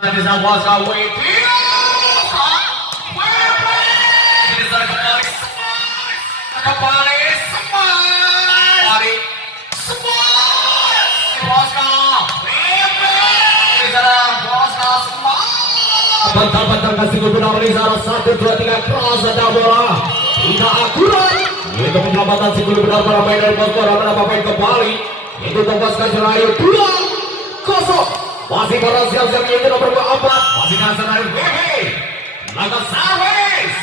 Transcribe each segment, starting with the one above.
Bisa puasa waiting. Bisa kembali semai. Puasa. Bisa puasa semai. Bentar-bentar kasih gubernur Lizar 1, 2, 3 cross ada bola. Tidak akurat. Itu penyelamatan si gubernur para pemain dari Bosphora menambah poin kembali. Itu tembus ke Serayu 2-0. Masih bola siap-siap itu nomor 4. Masih dasar dari WB. Laga service.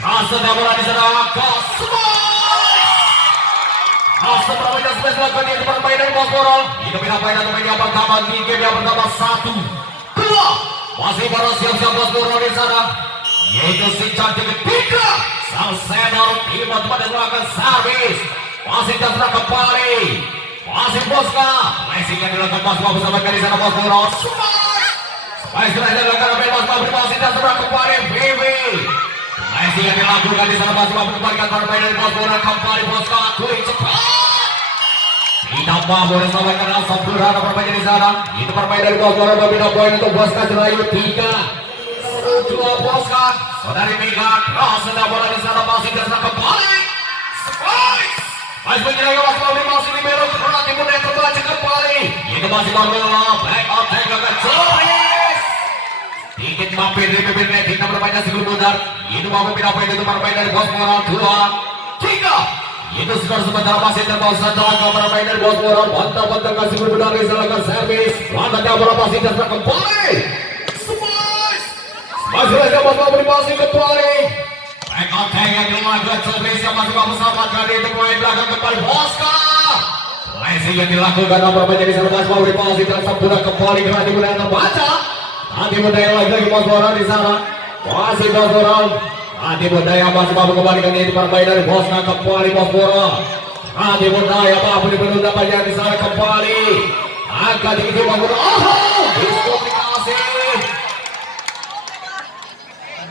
Rasa bola di sana ke Semai. Rasa permainan spesial kali ini permainan dari Bosphora. Itu pindah main atau main yang pertama di game yang pertama 1, 2. Masih bola siap-siap Bosphora di sana. Yaitu si cantik ketiga. Sang senior tim teman yang melakukan service. Masih dasar kembali. Masih Bosca, Messi yang dilakukan Bosca bersama kali sana Bosphora. Semai sudah dilakukan oleh Bosca masih dan serang kembali Bibi. Messi yang dilakukan di sana Bosca mengembalikan permainan dari Bosphora kembali Bosca kuing cepat. Tidak mampu diselamatkan langsung sempurna permainan di sana. Itu permainan dari Bosphora membina poin untuk Bosca Serayu 3-2 Bosca. Saudari Mega, rasa bola di sana masih dan serang kembali. Semai. Masih menjaga Bosphora masih libero karena timur yang terbaca kembali. Itu masih Barbella back out tank akan Joris. Dikit mampir di bibir net hingga bermainnya sebelum mudar. Itu mampu pindah poin itu bermain dari Bosphora 2-3. Itu sudah sementara masih terbawa saja ke bermain dari Bosphora. Bantah-bantah kasih berbenar di serangan servis. Langkahnya bola masih terserah kembali. Masih saja Bosphora masih kembali. Rekod yang dilakukan Joris yang masih mampu sama kali itu poin belakang kembali Bosca. Messi yang dilakukan nomor menjadi selepas mau dipasi dan sempurna kembali karena dimulai terbaca. Nanti budaya lagi Bosphora di sana. Masih Bosphora. Nanti budaya masih mampu kembalikan ini permainan dari Bosca kembali Bosphora. Nanti budaya mampu dipenunda banyak di sana kembali. Angkat tinggi Bosphora. Oh, diskualifikasi.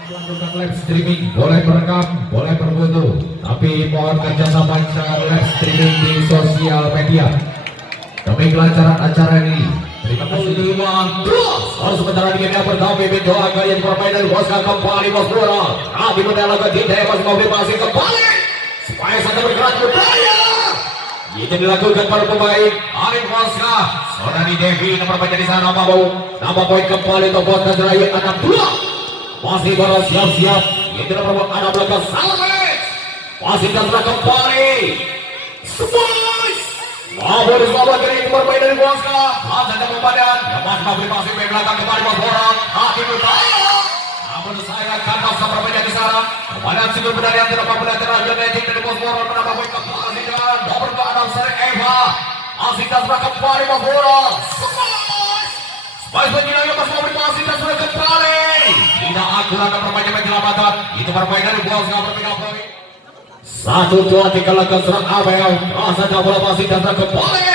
Melakukan live streaming boleh merekam, boleh berfoto, tapi mohon kerjasama live streaming di sosial media demi kelancaran acara ini. Terima kasih. Harus sementara di game pertama Bibit doa kalian permainan Bosca kembali Bosphora. Nanti model laga tidak masih mau masih kembali supaya saja bergerak budaya. Itu dilakukan para pemain Arif Bosca. Saudari Devi nomor baca di sana mau nambah poin kembali untuk Bosca Serayu 6-2. Masih bola siap-siap. Itu nomor ada belakang Saleh. Masih terserah kembali. Semai. Mampu diselamatkan ini bermain dari Bosca. Ada badan. Yang masih belakang kembali Bosphora. Hati bertanya. Namun saya kata sama bermain di sana. Kemudian singgul benar yang tidak mampu dan terakhir netik dari Bosphora menambah poin kembali dan nomor 6 Sari Eva. Masih terserah kembali Bosphora. Semai. Semai penjilanya masih terserah kembali. Tidak akurat permainan penyelamatan. Itu permainan dari Bosca berpindah poin. 1, 2, 3 lakukan serang Abel. Rasanya bola masih datang kembali.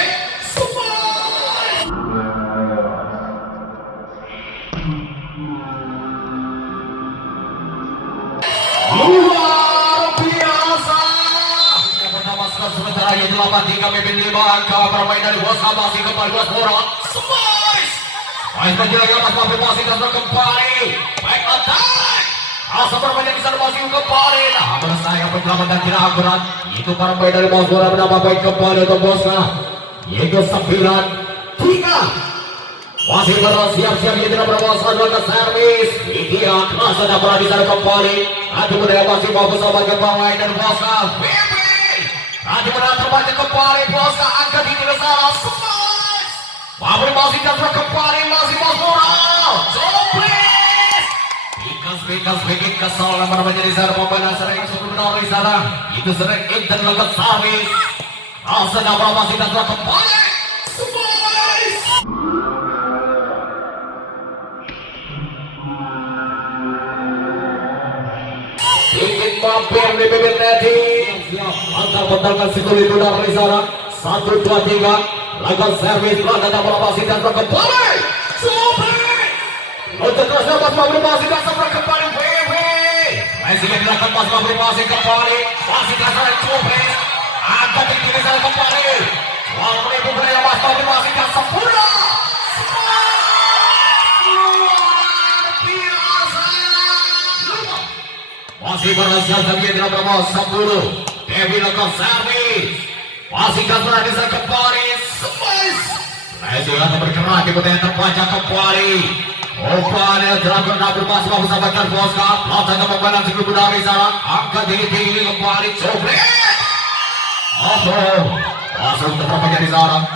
Luar biasa. Yang pertama sementara yang 8-3 mimpin 5 angka permainan dari Bosca masih kembali Bosphora. Main penjaga masih datang kembali. Back attack. Asa permainan di sana masih kembali. Namun saya penyelamatan tidak akurat. Itu permainan dari Bosphora menambah poin kembali untuk Bosca. Yaitu 9-3. Masih bersiap-siap itu nomor Bosca ke servis. Dia rasa dapat di sana kembali. Nanti budaya masih mau bersama pemain dari Bosca. Nanti budaya terbaca kembali Bosca angkat ini ke sana. Mampu masih datang kembali masih Bosphora. Joplis. Bikas bikin kesal nomor menjadi sana pemain sering sebelum di sana. Itu sering dan lekat service. Rasa bola masih datang kembali. Bikin mampir di bibir netting. Antar-bentarkan sikul itu dari sana. 1, 2, 3. Lakukan servis belakang bola masih datang kembali. Sobek. Untuk terus dapat masih datang kembali. Messi yang dilakukan masih kembali. Masih datang Sobek. Angkat tinggi sana kembali. Walaupun ibu budaya masih datang sempurna. Luar Masih berhasil dia tidak bermain 10. Kevin lakukan servis. Masih kasar di sana kembali. Smash. Lezian bergerak di pertandingan terpanjang kembali. Umpannya dilakukan double pass bagus sahabatkan Bosca. Langsung pembalas sebelum dari sana. Angkat tinggi kembali. Coba. Langsung terperpanjang di sana.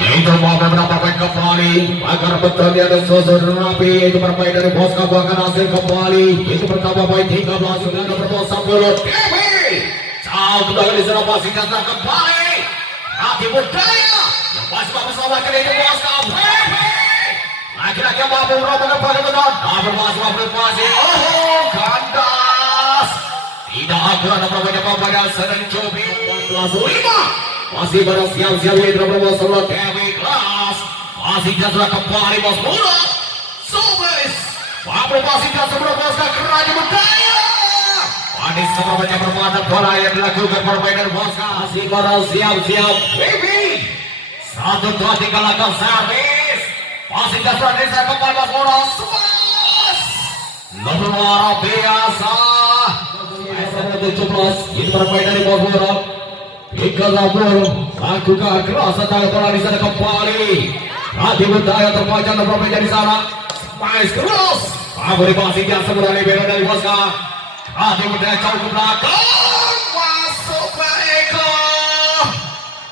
Yaitu mau beberapa poin kembali agar betul dia ada sosok rapi. Itu bermain dari Bosca buahkan hasil kembali. Itu pertama poin 13 sudah ada bermain 10. Jauh kembali di sana pasti kasar kembali. Hati Budaya yang masih mampu selamatkan itu Bosca. Lagi-lagi mampu merobohkan pada benar. Namun masih masih. Kandas. Tidak akurat namanya pada Senen Cobi 14-5. Masih pada siap-siap ini terlalu selalu Kevin Glass. Masih jatuh kembali Bos Bola. Sobres. Mampu masih jatuh Bosca Kerajaan Budaya. Manis semuanya bermata bola yang dilakukan permainan Bosca. Masih pada siap-siap Bibi. 1-2-3 lakukan servis. Masih jatuh di sana kembali Bos Bola. Sobres. Luar biasa. 17 ini permainan dari Bos Bola. Hingga Labur lakukan kerasa tangan bola di sana kembali. Hati Budaya terpanjang dan permainan di sana. Smash terus. Kabur masih biasa berani bela dari Bosca. Hati Budaya jauh ke belakang. Masuk ke Eko.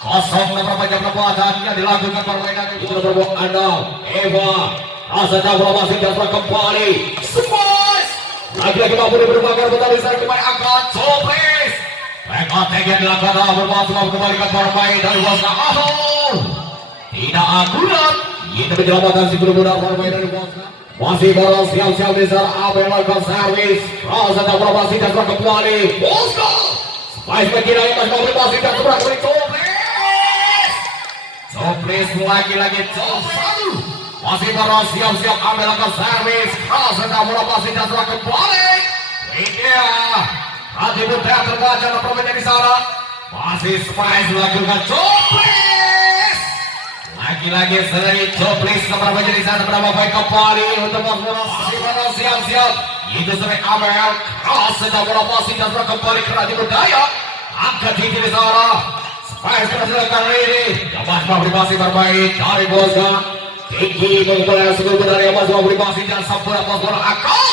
Kosong dan perpanjang perbuatan yang dilakukan permainan itu berbuat andal. Eva. Rasa jauh bola masih biasa kembali. Smash. Lagi-lagi mampu berbagai betul di sana kembali angkat. Sobres. Rekotek yang dilakukan bermasuk kembalikan permain dari Bosca. Tidak akurat. Ini menyelamatkan si benar permain dari Bosca. Masih baru siap-siap di sana. Apa yang melakukan servis. Rasa tak berapa masih dan kembali. Bosca. Spice begini lagi masih mau masih dan kembali. Sobres lagi-lagi. Masih baru siap-siap ambil langkah servis. Rasa tak berapa masih dan kembali. Iya. Hati Budaya terbaca dan permainan di sana. Masih Spice lakukan Coplis. Lagi-lagi seri Coplis permainan di sana berapa baik kembali untuk Bos Bola. Masih pada siap-siap. Itu seri Amel. Keras sedang bola masih dan kembali ke Hati Budaya. Angkat tinggi di sana. Spice berhasilkan ini. Dapat memberi masih bermain dari Bosca. Tinggi mengembalikan sebelum dari Bos Bola memberi masih dan sampai Bos Bola akal.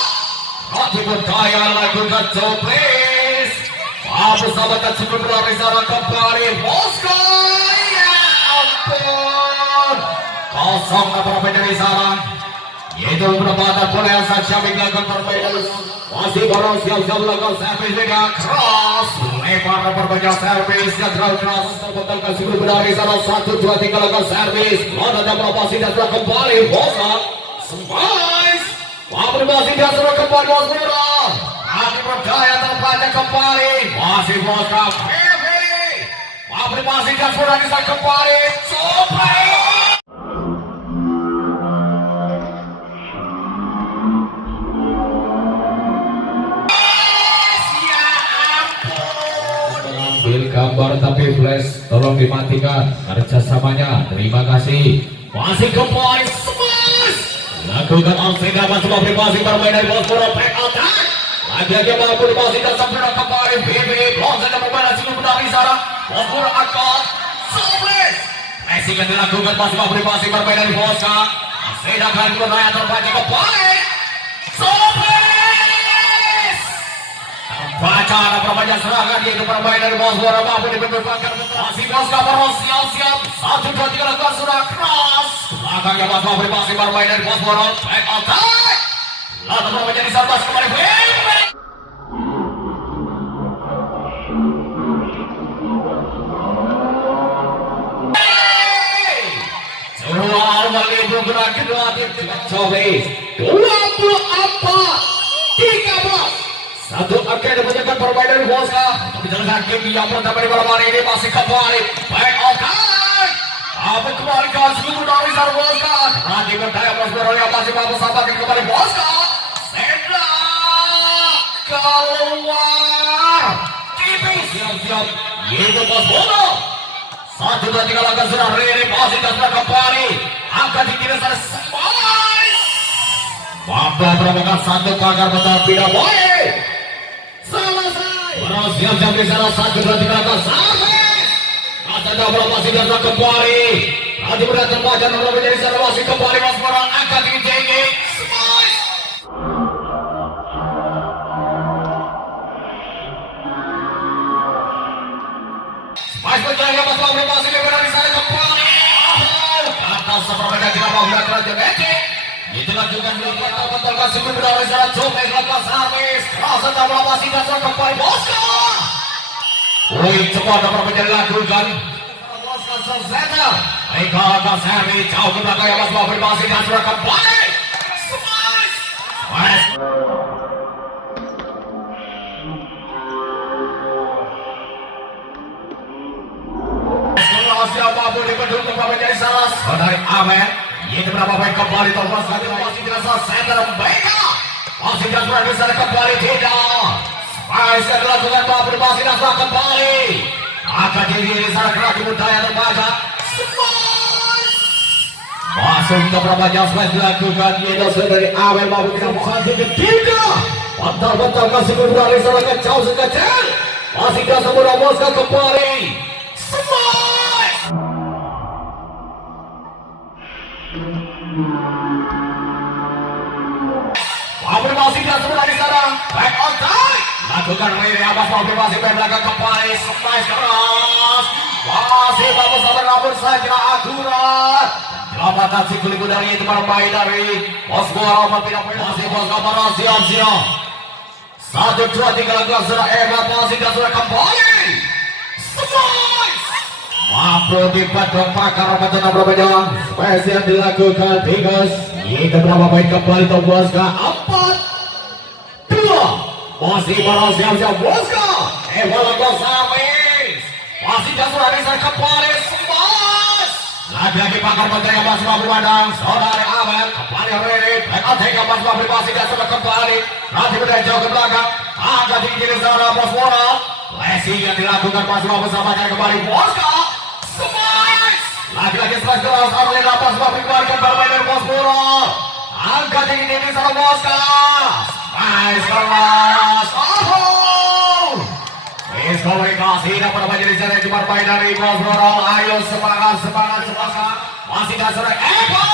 Hati Budaya lakukan Coplis. Apa sahabat sebelum berlari sana kembali Bosca. Ya ampun. Kosong permainan dari sana. Yaitu beberapa bola yang saja menggunakan permainan. Masih baru siap-siap melakukan servis dengan keras. Lebar permainan servis yang terlalu keras. Terbentukkan sebelum berlari sana 1-2-3 lakukan servis. Ada beberapa tidak sudah kembali Bosca. Spice. Mampu masih dia sudah kembali Bosca. Hati Budaya terpanjang kembali. Masih Bosca. Mampu masih dia sudah bisa kembali. Sampai. Ya ampun. Ambil gambar tapi flash. Tolong dimatikan kerjasamanya. Terima kasih. Masih kembali. Smash. Lakukan aksi dapat semua privasi bermain dari Bos Bola. Back attack. Lagi-lagi mampu dipastikan sampai kembali Bibi Bronze dan pemain sebelum dari sana Bos Bola akan Sobres. Racing yang dilakukan masih mampu dipasih bermain dari Bosca. Sedangkan Budaya terbaca kembali Sobres. Terbaca ada permainan serangan yaitu permain dari Bos Bola mampu dibentukkan masih Bosca baru siap-siap 1-2-3 lakukan sudah keras. Belakangnya masih mampu dipasih bermain dari Bos Bola. Back attack. Lalu permainan di sana kembali Bibi. Gerak kedua tim Coblis 24-13 satu akan dipunyakan permainan dari Bosca untuk menjalankan game yang pertama di malam hari ini masih kembali baik okan apa kembali ke sebelum dari sana Bosca nanti berdaya Bos Bola yang masih mampu sahabat kembali Bosca Sendra keluar tipis siap-siap itu Bos Bola 1-2-3 langkah sudah Riri masih dan kembali angkat di kiri sana Spice mampu Maka terapkan satu pagar betul tidak boleh. Selesai. Siap-siap di sana 1, 2, 3 ke servis. Masa double masih dasar kembali. Nanti berat terbaca nomor menjadi sana masih kembali Mas Moral angkat tinggi. Smash. Smash berjalan Mas Moral masih berada di sana kembali. Atas sepertinya tidak mau bergerak ke Magic. Itulah juga betul kasih berada di sana coba melakukan servis. Rasa double masih dasar kembali Bosco. Wih cepat dapat menjadi lakukan. Selesai. Mereka akan seri jauh ke belakang yang masih berbasi dan sudah kembali. Smash. Smash. Siapapun di pendukung berapa menjadi salah dari Amen. Ini berapa poin kembali Thomas lagi masih dirasa center Beka. Masih dan sudah bisa kembali tidak. Smash yang dilakukan bahwa berbasi dan sudah kembali. Akan diri sana kaki budaya terbaca. Masuk ke berapa jam smash dilakukan. Ini sudah dari Amen maupun kita masih ketiga. Bentar-bentar kasih berani sana kacau sekecil. Masih dasar mudah Bosca kembali. Smash. Afirmasi dan sebelah di sana. Back on time. Lakukan Riri Abbas afirmasi belakang kembali. Smash keras. Masih bagus sabar namun saja akurat. Dapatkan si kulit dari itu bermain dari Bos Gua tidak masih Bos Gua siap-siap. 1, 2, 3 langkah sudah hebat masih dan sudah kembali. Smash. Mampu dipatok pakar betul berapa jam. Spesial dilakukan Tigas. Itu berapa poin kembali untuk Bosca 4, 2. Masih baru siap-siap Bosca. Evaluasi servis. Masih dan sudah bisa kembali Smash. Lagi-lagi pakar betul yang masih mampu padang. Saudari Amen kembali ready. Back attack yang masih dan sudah kembali. Nanti berada jauh ke belakang. Agak tinggi di sana Bos Moral. Lesi yang dilakukan masih mampu selamatkan kembali Bosca. Smash. Lagi-lagi smash keras Arlene lapas mampu keluarkan bermain dari Bos Moral. Angkat tinggi di sana Bosca. Smash keras. Komunikasi dapat menjadi jalan yang bermain dari Bos Moral. Ayo semangat. Masih dasar Eko.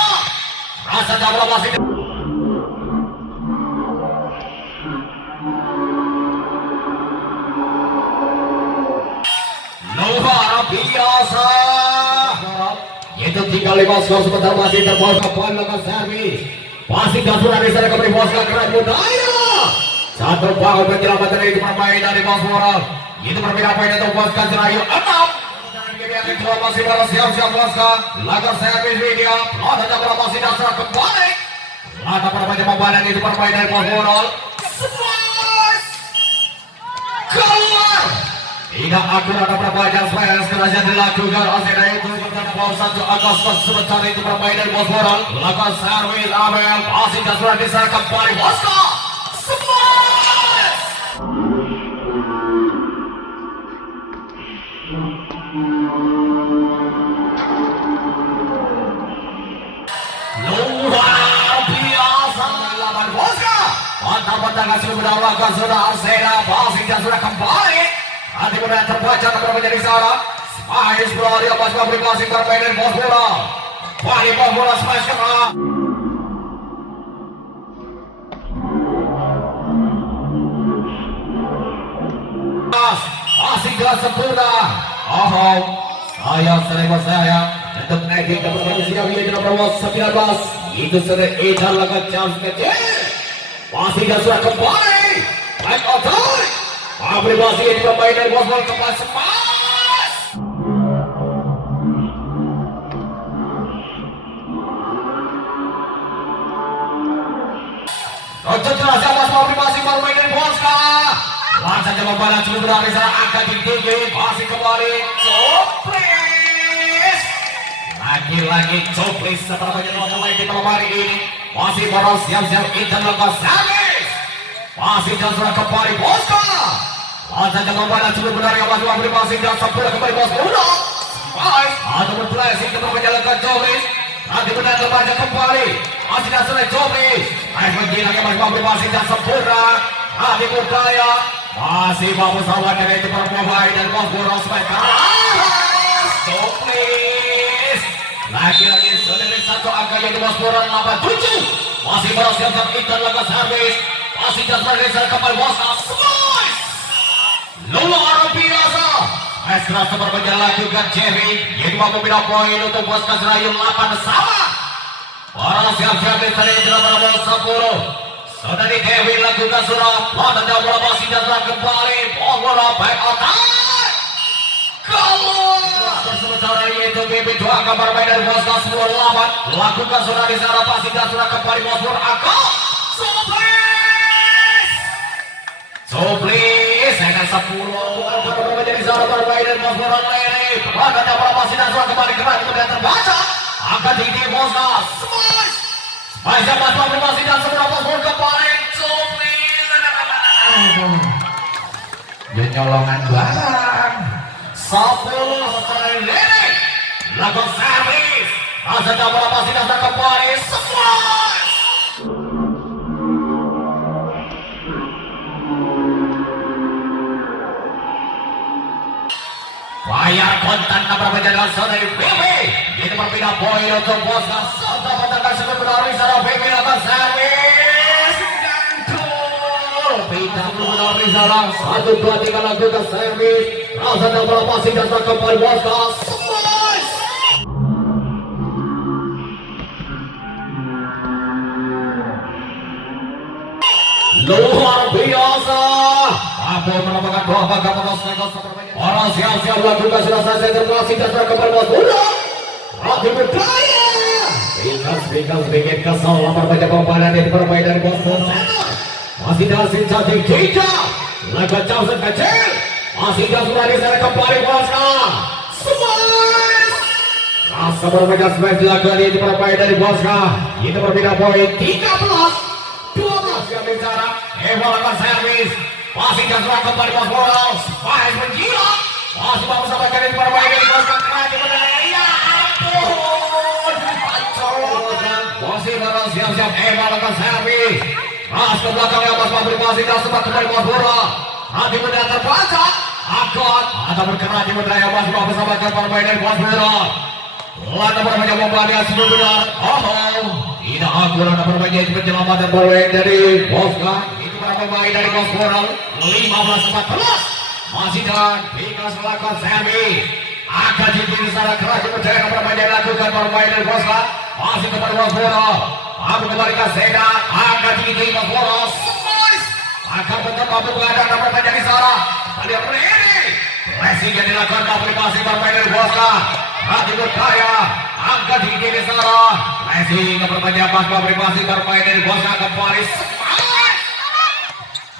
Rasa jabla masih. Luar biasa. Itu 3-5 skor sebentar masih terbawa poin lakukan servis. Masih dasar dari sana kembali Bosca keren budaya. Satu bangun penyelamatan itu bermain dari Bos Moral. Itu berbeda poin untuk Bosca Jerayu 6. Kedua masih baru siap-siap Bosca. Lakukan servis media. Ada jabla masih dasar kembali. Ada permainan membalan itu bermain dari Bos Moral. Smash. Keluar. Tidak akurat ada berapa jam smash kerja dilakukan Asena itu bertempur 1 Agustus sebentar itu bermain dari Bos Moral. Lakukan servis Amel. Masih dasar disana kembali Bosca. Smash. Luar biasa lawan Bosca. Mantap kasih berdaulat sudah Asena masih dan sudah kembali. Nanti benar terbaca nomor menjadi sana. Smash berlari atas aplikasi permainan Bos Moral. Wahai Bos Moral smash keras. Masih gelas sempurna. Saya untuk naikin ke posisi yang menjadi nomor 19. Itu sudah edan lakukan jam kecil. Masih dan sudah kembali. Back on time. Aplikasi yang dipermain dari Bos Moral kembali Smash. Untuk jelas Bos aplikasi bermain dari Bosca. Langsung saja membalas sebelum berada di sana angkat tinggi. Masih kembali Copris. Lagi-lagi Copris setelah banyak mulai di malam hari ini. Masih baru siap-siap Intan lakukan servis. Masih dan sudah kembali Bosca. Langsung saja membalas sebelum berada di masuk aplikasi dan sempurna kembali Bos Moral. Smash. Atau berflashing untuk menjalankan Copris. Nanti benar terbaca kembali. Masih dan sudah Copris. begini lagi masih mampu masih dan sempurna. Adi Burdaya masih mampu sahabat dari Jepang Mobile dan Bos Boros mereka. Stop please. Lagi-lagi sendiri satu angka yang Bos Boros 87. Masih berhasil terkitar laga servis. Masih dan bergeser kembali Bosa. Slice. Luar biasa. Ekstra super berjalan juga Jerry. Yang mampu pindah poin untuk Bos Kasrayun 8 sama. Para siap-siap di sana yang telah berada 10. Saudari Kevin lakukan surah. Pada bola masih datang kembali. Bola back attack. Kalau sementara itu BB 2 kabar main dari Bos Kasur 8. Lakukan surah di sana pasti dan surah kembali Bos Buraka. So please. Saya 10. Menjadi sana bermain dari Bos Buraka ini. Pada bola masih dan surah kembali keras kemudian terbaca. Angkat tinggi Bosnas. Masih pas masih dan seberapa gol kembali. Ya nyolongan barang. 10 sekali lagi. Lakukan servis. Masa bola masih dan kembali. Bayar kontan nomor menjaga saudari BB. Ini berpindah poin untuk Bosnas. Sontak menangkan sebelum menarik sana BB akan servis. Dan gol. Pindah menarik sana. 1-2-3 lakukan servis. Rasa dan bola masih datang kembali Bosnas. Luar biasa. Aku menambahkan 2 bangga Bosnas. Orang siap-siap lakukan sudah selesai termasih dasar kembali Bos Bola. Adi Burdaya. Bikas bikin kesal lapar baca pembadan yang bermain dari Bos Bola. Masih dasin cantik Jika. Laga Johnson kecil. Masih sudah di sana kembali Bosna. Smash. Rasa bermain smash laga ini bermain dari Bosna. Itu berbeda poin 13-12 yang bicara. Evaluasi servis. Masih sudah kembali Bos Bola. Smash menggila. Masih mau sampai kali permainan di Bosna. Ya ampun. Masih baru siap-siap evaluasi servis. Ras ke belakangnya Bos Pabrik masih dan sempat kembali Bos Bola. Nanti mudah terbaca. Akot atau bergerak di berdaya Bos Bola bersama permainan Bos Bola. Lada bermain membalia sebelum benar. Tidak akurat permainan itu penyelamatan bola dari Bosna. Itu para pemain dari Bos Bola 15-14. Masih jalan, Bikas melakukan servis. Akan di sana keras dipercaya nomor pemain lakukan permainan Bosna. Masih kepada Bos Bola. Mampu kembalikan Seda. Akan tinggi Bos Bola. Akan betul mampu mengadang nomor pemain di sana. Tadi ready. Pressing yang dilakukan aplikasi permainan Bosna. Adi Burdaya. Angkat tinggi di sana. Pressing nomor pemain aplikasi permainan Bosna kembali.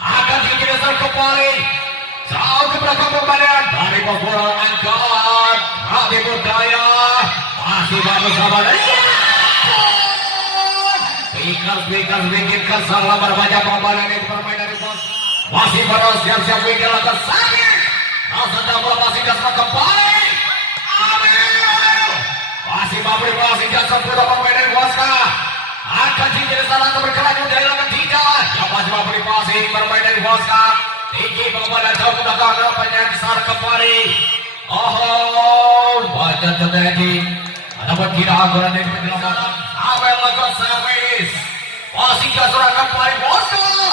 Akan tinggi di sana kembali. Jauh ke belakang pembalian dari Bos Bola angkat Adi Burdaya masih bagus sahabat. Bikas bikin kesal lamar banyak pembalian yang bermain dari Bos. Masih baru siap-siap bikin lakukan sakit. Rasa bola masih dasar kembali. Amel masih Pabrik masih dasar putar pemain dari Bosna. Akan tinggi di sana untuk bergerak dari lakukan 3. Yang masih Pabrik masih bermain dari Bosna. Tinggi kepada jauh ke belakang rupanya besar kembali. Wajar terjadi. Adapun tidak akurat dari penyelamatan. Amel lakukan servis. Masih dasar kembali Bosna.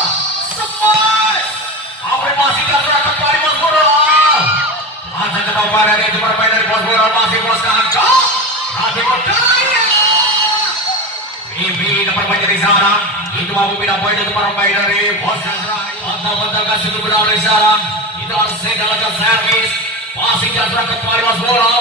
Smash. Amel masih dasar kembali Bos Bola. Masa kebawaran itu bermain dari Bos Bola masih Bosna angkat. Adi Burdaya. Ini dapat main dari sana. Itu mampu pindah poin untuk bermain dari Bosna. Mantap kasih untuk berada di sana. Itu harus Seda lakukan servis. Masih jatuh kembali Bos Bola.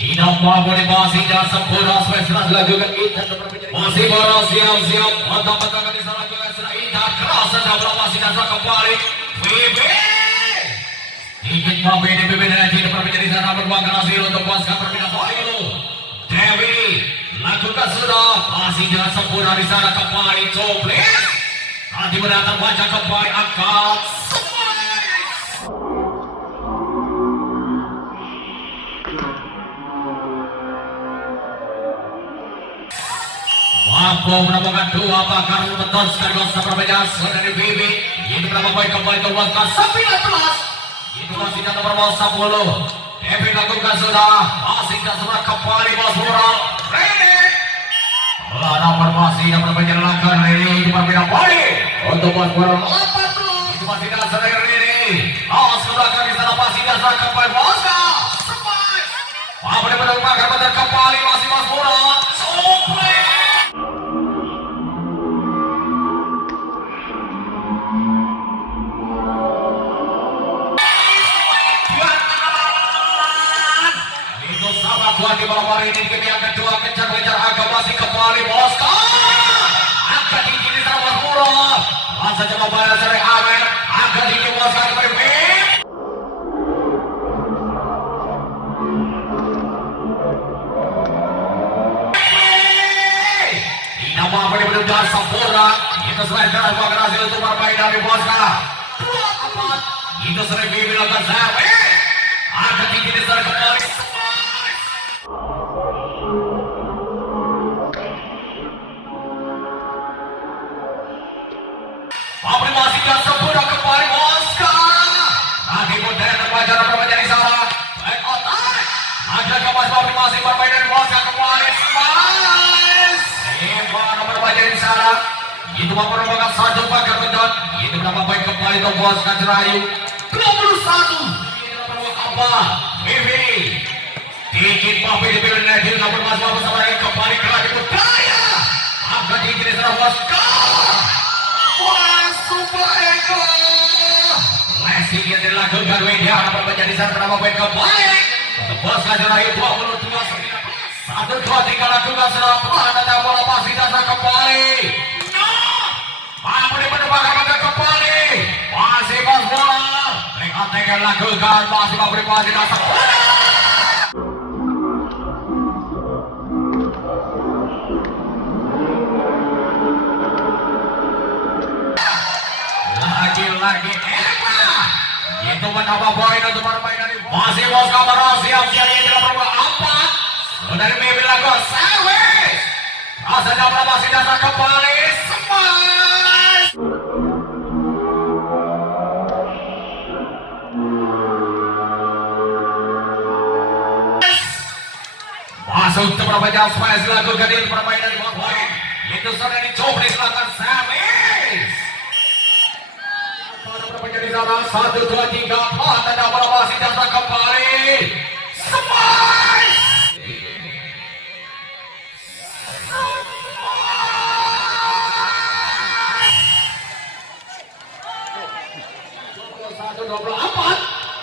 Tidak mampu dipasing dan sempurna spesialis lakukan Intan. Masih baru siap-siap. Mantap di sana lakukan Intan. Keras dan masih jatuh kembali. Bibi. Ingin mampu ini BB dan tidak pernah menjadi sana berbuang hasil untuk Bosna berpindah poin. Dewi lakukan sudah masih dengan sempurna di sana kembali Coblis. Nanti mendatang baca kembali angkat. mampu menemukan dua bakar beton sekaligus sepertinya dari Bibi. Itu berapa poin kembali ke Bosca 19. Itu masih jatuh nomor 10. Kevin lakukan sudah masih jatuh kembali Bos Moral. Ready. Bola nomor masih dapat menjalankan ini itu berbeda poin untuk Bos Moral 40. Itu masih jatuh dari Ready. Sudah kali sana masih jatuh kembali Bosca. Benar-benar bakar beton kembali masih Bos Moral. Supre. Di malam hari ini game yang kedua kejar-kejar agak masih kembali Bosca. Agak tinggi di sana Bos Moral. Masa coba balas dari Amer. Agak tinggi Bosca di Bim. Tidak mampu benar-benar sempurna. Itu selain jalan berhasil untuk bermain dari Bosca. 24. Itu sering dibilang servis. Agak tinggi di sana kembali. Pabri masih dan sempurna kembali Bosca. Tadi modern terbaca bermain di sana. Back otak. Ada kemas Pabri masih bermain dari Bosca kembali. Smash. Gimana bermain di sana. Itu merupakan satu bakar beton. Itu berapa poin kembali untuk Bosca Jerayu. 21. Ini merupakan apa? Bibi. Dikit Pabri dipilih Nadil. Namun masih bersama dengan kembali ke lagi budaya. Agak dikit di sana Bosca. Super Eko Lessing yang dilakukan Widya dapat menjadi satu nama poin kembali untuk Bosca Jerayu 22. 1-2-3 lakukan serangan dan bola masih dasar kembali. Mampu dipenuhkan kembali masih Bos bola Rekan-rekan lakukan masih memberi masih dasar bola. Lagi itu menambah poin untuk permainan ini. Masih Bosca berhasil jadi dalam perempuan 4 dari Bibi lagu Sewis. Rasanya bola masih dasar kembali. Smash. Masuk untuk permainan Smash dilakukan di permainan di bawah poin. Itu sudah dicoba di selatan Sewis. Menjadi sana 1, 2, 3, 4 dan bola masih dasar kembali. Smash.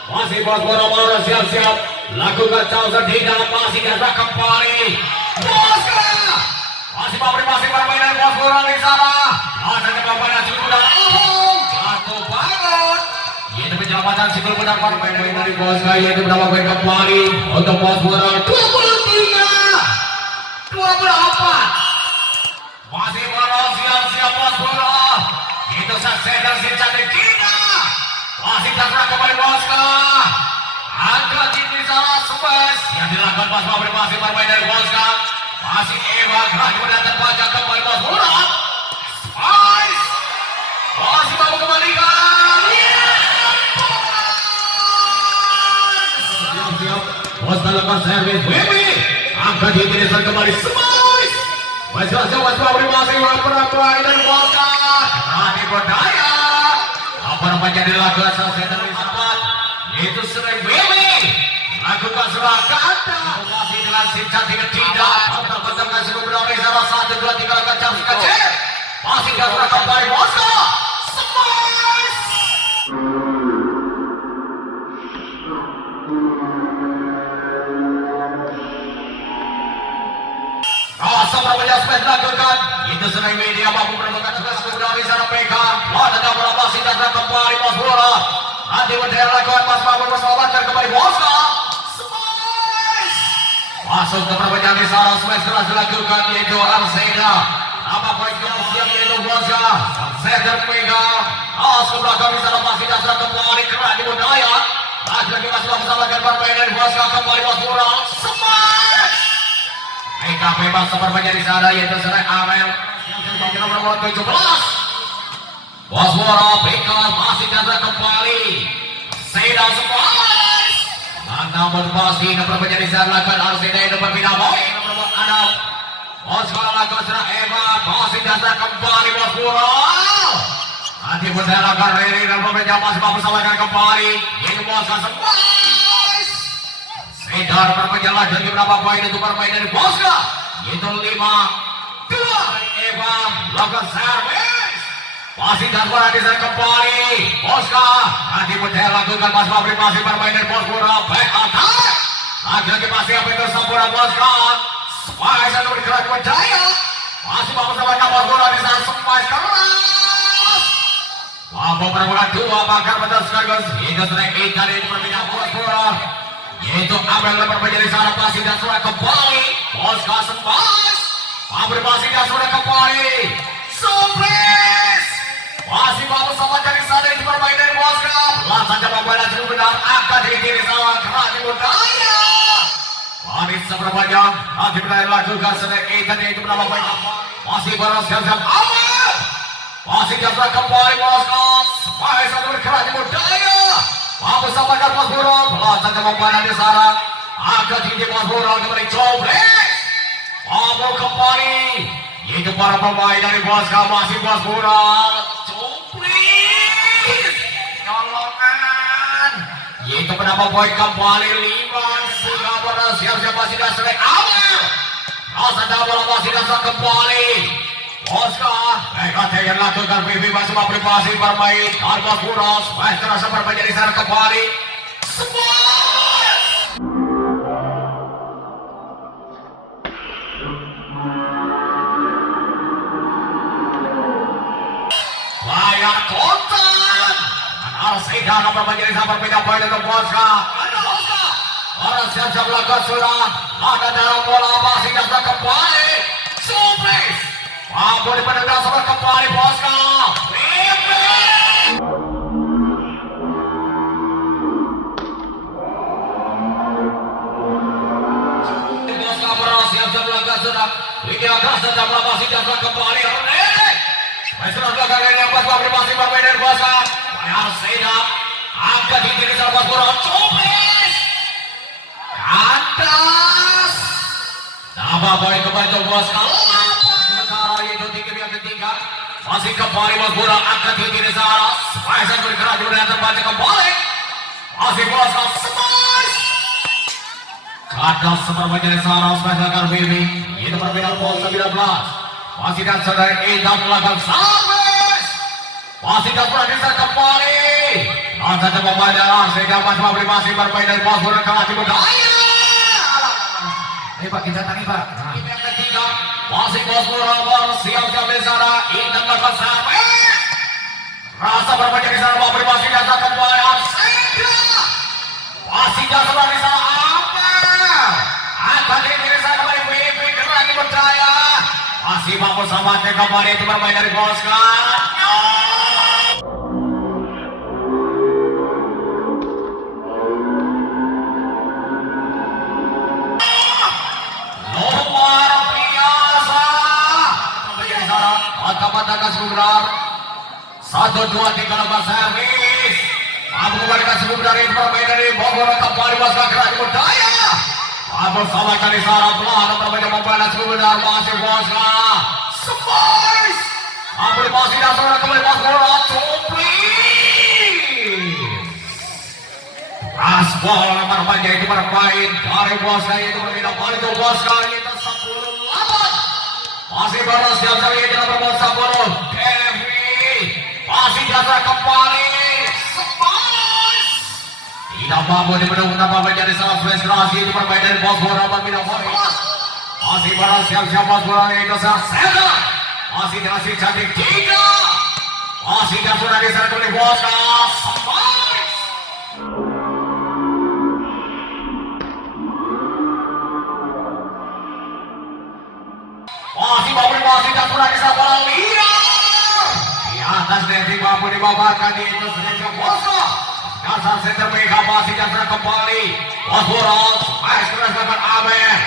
Masih Bos Boro-Boro siap-siap lakukan Chaucer di dalam masih dasar kembali. Bosca masih masing permainan Bos Boro di sana. Ada permainan cukup dalam. Jatuh banget. Itu penyelamatan sikul benar permainan dari Bosca. Yaitu berapa poin kembali untuk Bos Boro 23 24. Masih Boro siap-siap Bos Boro. Itu sukses dan si cantik kita. Masih terserah kembali Bosca. Agak tinggi salah smash yang dilakukan Bos Boro masih bermain dari Bosca. Masih Eva lagi mendatang baca kembali Bos Boro. Smash. Masih mau kembalikan. Siap-siap. Bosca lepas servis. Bibi. Agak tinggi kembali smash. Masih masih bermain dari Bosca. Tadi berdaya. Apa menjadi lagu selesai dari 4. Itu sering Bibi lakukan serangan masih dengan si cantik tidak betul-betul kasih beberapa salah 1, 2, 3 kacang kecil masih gak kembali Bosca smash. Rasa berbeda smash lakukan itu sering media mampu menemukan beberapa sana pegang ada bola masih gak kembali Bos Boro. Nanti berdaya lakukan Mas Babur berselamatkan kembali Bosca smash. Masuk ke perpanjangan di sana smash telah dilakukan yaitu Arsena. Nama poin siap yaitu Bosca. Center pegang. Ke belakang di sana masih dasar kembali kena di budaya. Lagi-lagi masih bersamakan permainan Bosca kembali Bos Boro smash. Mereka Tendangan bebas sepertinya di sana yaitu Sere Amel. Nomor 17. Boswara berikan masih gaza kembali. Sedang sepas. Namun pasti nomor menjadi sana lakukan RCD nomor pindah boy nomor 6. Boswara lakukan Sere Eva masih gaza kembali Boswara. Nanti berdalam Riri dan pemerintah masih mempersamakan kembali. Ini Boswara sepas. Sedar berpenjalan dari beberapa poin untuk bermain dari Boswara. Itu 5-2 Eva lakukan servis. Masih Boswara di sana kembali. Boswara nanti berdalam lakukan masih bermain dari Boswara. Back attack. Lagi-lagi masih apa itu sempurna Boswara. Spice yang bergerak berjaya. Masih mempersamakan Boswara di sana Spice keras. Mampu perempuan 2 bakar betul sekaligus. Itu strike ikan itu berbeda Boswara. Yaitu Abel berbeda di sana pasti dan sudah kembali. Boswara sempat. Abel pasti dan sudah kembali. Surprise. Masih mampu sama dari sana itu bermain dari Boswara. Pelan saja membalas cukup benar akan diri sama kerajaan budaya. Manis seberapa jam nanti benar lakukan strike ikan itu bernama baik. Masih baru siap-siap Abel. Masih sudah kembali Boswara. Masih satu kerajaan budaya. Mampu sampaikan Boswara. Pelan saja membalas di sana. Akan tinggi Boswara kembali Cobres. Mampu kembali. Itu para pemain dari Boswara masih Boswara. Cobres. Nyolongan. Itu berapa poin kembali 5. Sudah bersiap-siap masih dan selek awal. Rasa bola masih dan kembali. Boswara. Mereka yang lakukan PB masih memprivasi bermain. Dan Boswara. Masih terasa bermain di sana kembali. Semua. Layar kontan. Arsidang bermain di sana berbeda poin untuk Boswara. Orang siap-siap lakukan sudah. Ada dalam bola masih dan kembali. Surprise. Mampu dipendam sama kembali Boswara. Boswara siap-siap lakukan sudah. Ini agak sedang masih dan kembali. Sudah belakang ini yang Boswara masih bermain dari Boswara. Arsidang angkat di kiri sama Boswara. Cobres. Atas. Nama poin kembali untuk Boswara. Ketiga masih kembali Boswara angkat tinggi di sana. Spice yang bergerak juga dan terbaca kembali. Masih Boswara Spice. Kadas sepertinya di sana. Spice akan Bibi. Itu perbedaan poin 19. Masih dan saudara Idam melakukan service. Masih dan saudara bisa kembali. Dan saja pemain sehingga masih bermain dari Boswara kalah budaya. Ini Pak kita tadi Pak. Yang ketiga masih Boswara bersiap-siap di sana. Ingat melakukan servis. Rasa bermain di sana masih dasar kembali. Arsidang masih dasar di sana. Akan di sana kembali WP kembali berdaya. Masih mampu sama kembali itu bermain dari Boswara. Sebentar 1, 2, 3 lepas servis. Mampu kembalikan sebentar dari bermain dari Boswara kembali Boswara kerajaan budaya. Mampu samakan di sana pelan bermain membalas sebentar masih Boswara. Spice. Mampu masih dan saudara kembali Boswara. Cobres. Raspol nomor panjang itu bermain dari Boswara itu berbeda kali itu Boswara itu 10-8. Masih baru siap-siap ini dalam nomor 10. Devi masih jatuh kembali. Spice tidak mampu dimenangkan menjadi salah spesialisasi itu bermain dari Boswara berbeda kali. Masih baru siap-siap Boswara itu Sera. Masih dikasih cantik 3. Masih jatuh dari sana oleh Boswara. Spice. Masih dan sudah bisa bola liar di atas Devi mampu dibawakan di itu sedikit Boswara. Dasar center Mega masih dan sudah kembali Boswara. Spice keras dapat Abel.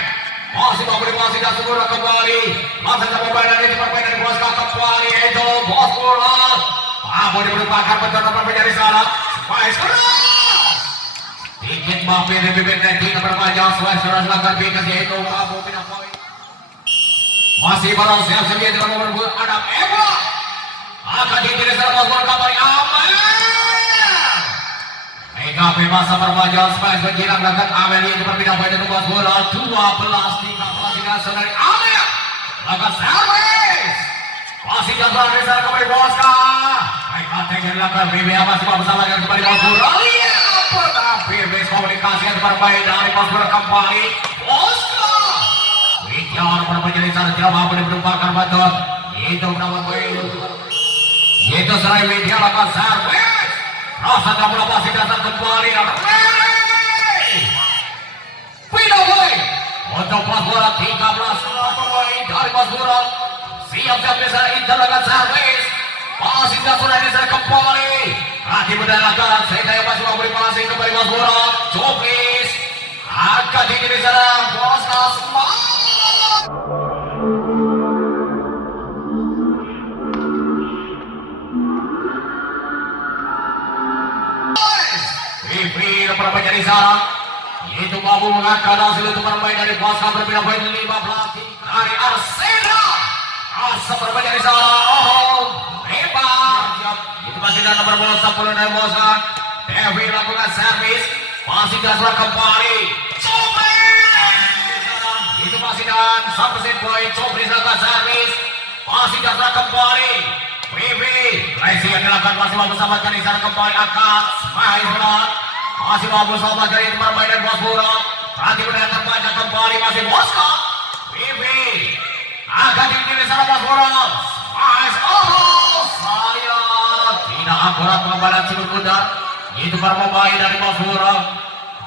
Masih memberi masih dan segera kembali. Masa permainan itu permainan Bosca kembali itu bos bola. Mampu diperlukan pencetak permainan dari sana. Spice keras. Dikit mampu bibit netting berpanjang. Spice keras langgar bikas yaitu mampu pindah poin. Masih barang siap sedia dengan memperebut Adam Eva. Akan dikirim sana bos bola kembali aman. Mega masa perpanjang Spice berkirang dekat Amelia di perpindah poin itu bos bola 12-13 dari Amelia. Lakukan servis. Masih jatuh dari sana kembali Bosca. Baik attack yang dilakukan BB masih bersama dengan kembali bos bola. Pertama BB komunikasi yang bermain dari bos bola kembali Bosca. Wikian perpanjang di sana tidak mampu diperlukan betul. Itu berapa poin? Itu serai Widya lakukan servis. Rasa tak bola masih datang kembali. Pindah poin untuk bos bola 13 poin dari bos bola. Siap-siap bisa interlakukan servis. Masih datang dari sana kembali. Hati berdalakan. Saya masih memberi pasing kembali bos bola. Coplis akan di sana bos semangat. Permainan di sana itu mampu mengangkat hasil untuk permainan dari Bosca berbeda poin 15 dari Arsena. Asa permainan di sana. Hebat. Itu masih dan nomor 10 dari Bosca. Devi lakukan servis. Masih dasar kembali. Itu masih dan 1% poin. Copris lakukan servis. Masih dasar kembali. Vivi. Resi yang dilakukan masih mampu selamatkan di sana kembali. Akad. Smile. Masih mampu selamat dari permainan bos bola. Nanti benar terbaca kembali masih Bosca. Vivi agak tinggi di sana bos bola. Saya tidak akurat membalas sudut bundar. Itu permainan dari bos bola.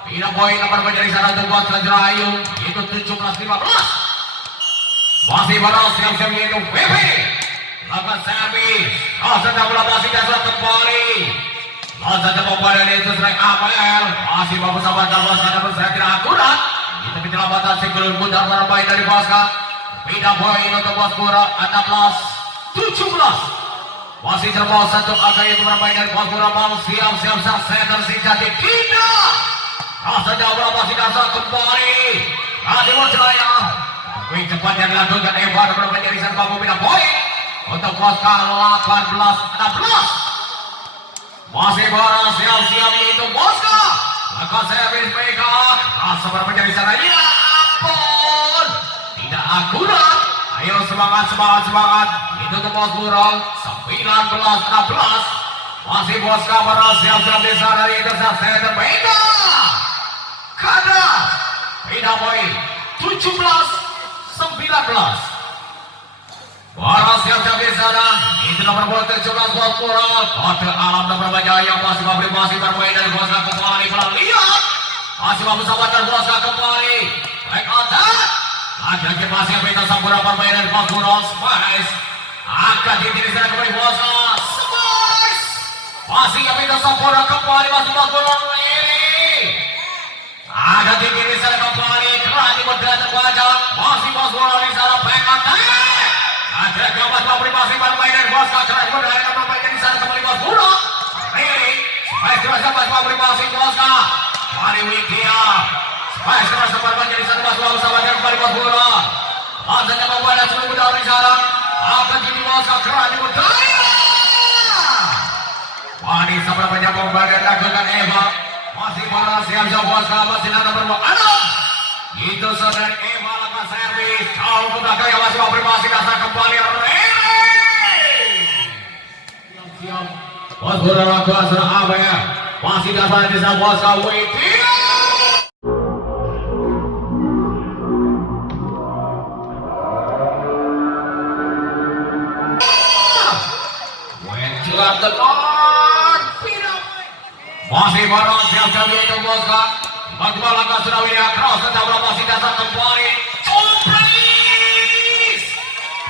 Tidak poin nomor menjadi sana untuk Bosca Jerayu. Itu 17-15. Masih balas siap-siap itu Vivi. Lakukan servis. Sedang bola masih dasar kembali. Masa pembayaran itu strike APL masih bagus sahabat Bosca namun saya tidak akurat. Itu penyelamatan single mudah bermain dari Bosca. Pindah poin untuk bos bola 16-17. Masih terbawa satu angka itu bermain dari bos bola mau siap-siap center sejati tidak. Rasa jauh bola masih dasar kembali. Nanti Jaya. Wing cepat yang dilakukan Eva bermain dari sana mampu pindah poin untuk Bosca 18-16. Masih barang siap-siap itu Bosca. Maka servis mereka. Rasa bermain di sana ini. Ampun. Tidak akurat. Ayo semangat. Itu untuk bos bola 19-16. Masih Bosca barang siap-siap di sana. Intercept mereka. Kadas. Pindah poin 17-19. Barang siap-siap di sana. Itu nomor bola 17 bos bola. Kode alam dan berbahaya yang masih masih bermain dari Bosca kembali. Pulang lihat. Masih mampu sahabat Bosca kembali. Baik attack. Lagi-lagi masih minta sampurna permainan bos bola. Spice. Akan di sana kembali Bosca. Spice. Masih minta sampurna kembali. Masih bos bola ini. Ada di sana kembali. Kerani berdaya terbaca. Masih bos bola di sana. Baik attack. Ada gambar memberi masih permainan Bosca keras berdaya permainan di sana kembali bos bola. Ini Spice keras gambar memberi masih Bosca. Mari Widya. Spice keras permainan di sana bos bola bersama dengan kembali bos bola. Langsungnya membuat seluruh berdaya di sana. Akan jadi Bosca keras berdaya. Wani sampai penyambung badan lakukan Eva. Masih para siap-siap Bosca masih ada nomor 6. Itu saudara Eva lakukan servis. Jauh ke belakang yang masih memberi masih dasar kembali. Siap. Bos bola lakukan sudah apa ya? Masih dasar di sana Bosca Widya. Wencelan tenon. Masih barang siap-siap itu Bosca. Bagaimana langkah sudah Widya cross tentang bola masih dasar kembali. Please.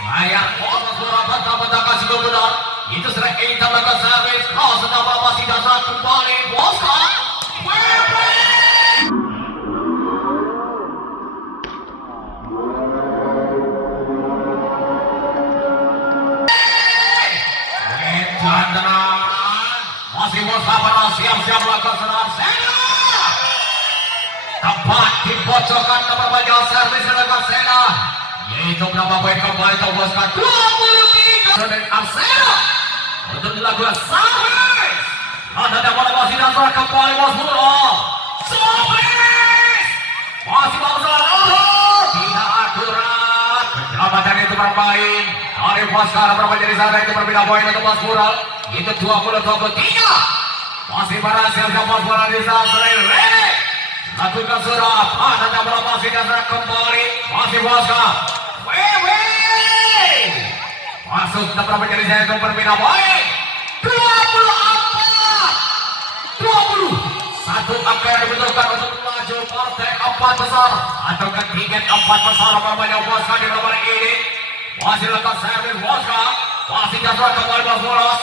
Layar bos bola bantah-bantah kasih benar. Itu strike ini tambahkan servis cross tentang bola masih dasar kembali. Bosca. pojokan nomor banyak servis dari Arsena. Yaitu berapa poin kembali tahu boskan 23 dari Arsena. Untuk dilakukan servis. Ada bola masih dasar kembali Bos Buro. Servis. Masih bagus tidak akurat. Penyelamatan itu bermain. Dari Boskan bermain dari sana itu berbeda poin untuk Bos Buro. Itu 20-23. Masih berhasil Bos Buro di sana selain lakukan serap. Ada bola masih dasar kembali. Masih Boskan. Masuk dapat menjadi saya itu berbeda poin. 20 satu angka yang dibutuhkan untuk maju partai 4 besar atau tiket 4 besar namanya Boskan di nomor ini. Masih letak servis Boskan. Masih jatuh kembali Bos Boros.